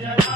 yeah